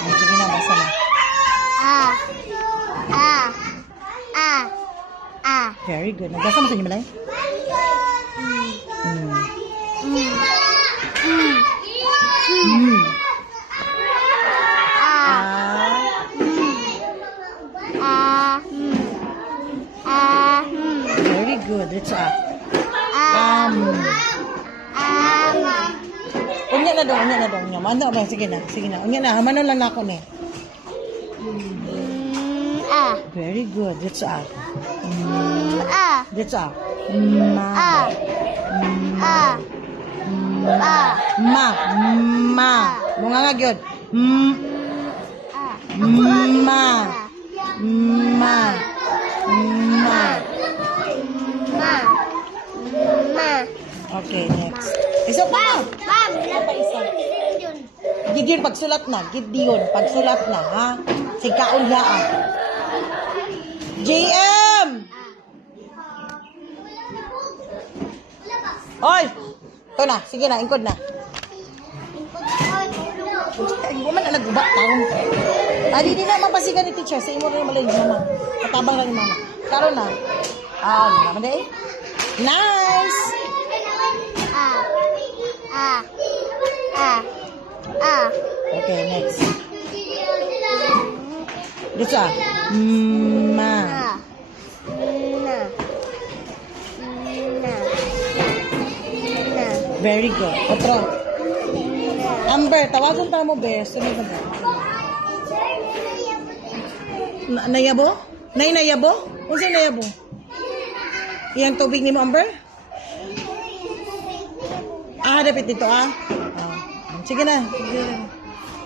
Sige na, basa na. Ah. Ah. Ah. Ah. Very good. Nagbasa mo sa inyo, Malay? Mm. Mm. Mm. Mm. Mm. Ah. Ah. Ah. Ah. Very good. It's Ah. Unya na dong, unya na dong. Mano ba? Sige na, sige na. Unya na, mano lang na ako ni. Ah. Very good. It's Ah. It's Ma. Ah. Ah. Ah. Ma. Ma. Bunga nga gyud. Ah. Ma. Ma. Ma. Ma. Ma. Okay, next. Isa pa. Ma'am, Pa isa. yun. Gideon pagsulat na. Gideon pagsulat na, ha? Sigkaon haan. JM! Oy! Ito na. Sige na. Ingkod na. Ay, man na nagubak taon. Adi di na mapasigan ni teacher. Sa imo rin malay ni mama. Katabang lang ni mama. Karon na. Naman day. Nice! Ah. Ah. Ah. Ah. Okay, next. This Ma. Ah. Na. Na. Na. Very good. Otro. Amber, tawagan pa mo, be. Sunod na ba? Nayabo? Nayabo? Kung sa'yo nayabo? Iyang tubig ni mo, Amber? Dapat dito, Sige na.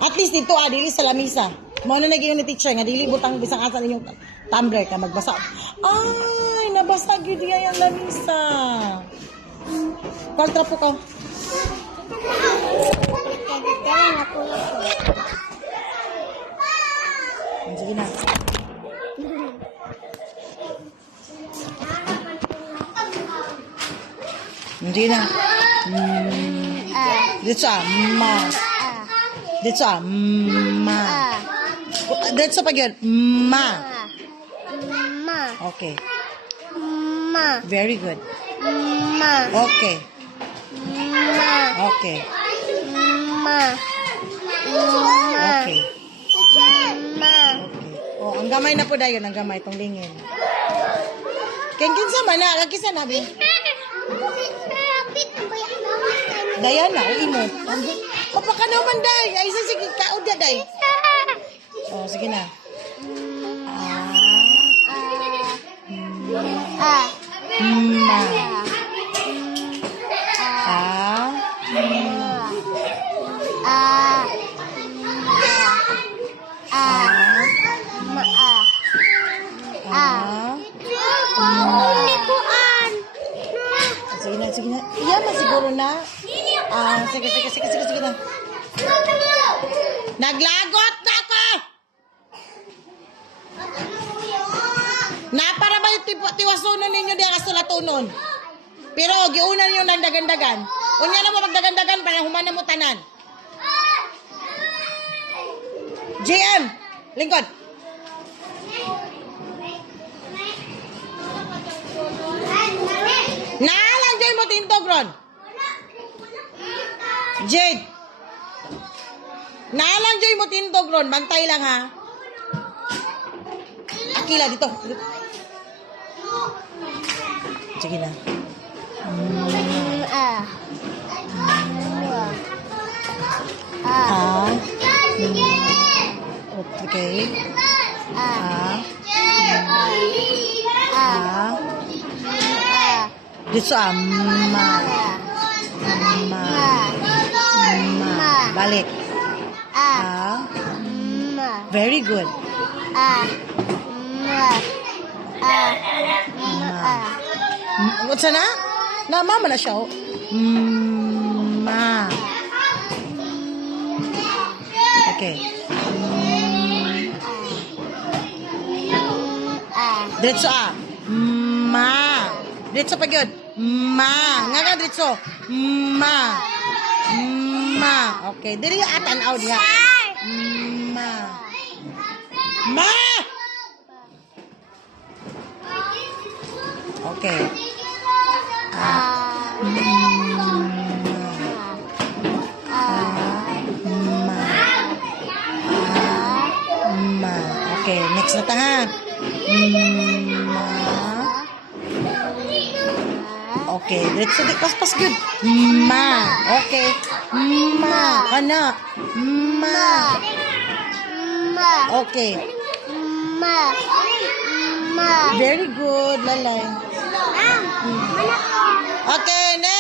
At least dito, dili sa lamisa. Mo na naging ni teacher, nga dili butang bisang asa ninyong tumbler ka magbasa. Ay, nabasa gyud diya yung lamisa. Pagtrapo ka. Sige na. Hindi na. Dito Ma. Dito Ma. Dito pag yun. Ma. Ma. Okay. Ma. Very good. Ma. Okay. Ma. Okay. Ma. Okay. Ma. Okay. Oh, ang gamay na po dayon, ang gamay tong lingin. Ken sama na, kagkisa na be. Dayana, o imo. Kapaka naman day. Ay, sige, kauda day. Oh, sige na. Ah. Ma. Sige na. Iya, masiguro na. Sige na. Naglagot na ako! Para ba yung tiwasunon ninyo di kasulatunon? Pero, giunan ninyo ng dagandagan. Unya na mo magdagandagan para humana mo tanan. JM! Lingkod! Naalang Jay mo tintogron. Jade. Naalang Jay mo tintogron. Bantay lang ha. Akila dito. Sige na. Okay. Dito Ma. Balik. Very good. What's na? Mama na siya. Ma. Okay. Dito Ma. Dito pa yun. Ma. Nga nga dito. Ma. Ma. Okay. Dili atan out diha. Ma. Ma! Okay. Ma. Okay, next na ta ha. Ma. Okay, let's do pas good. Ma. Okay. Ma. Kana. Ma. Ma. Okay. Ma. Ma. Very good, Lalay. Mana ko? Okay, next.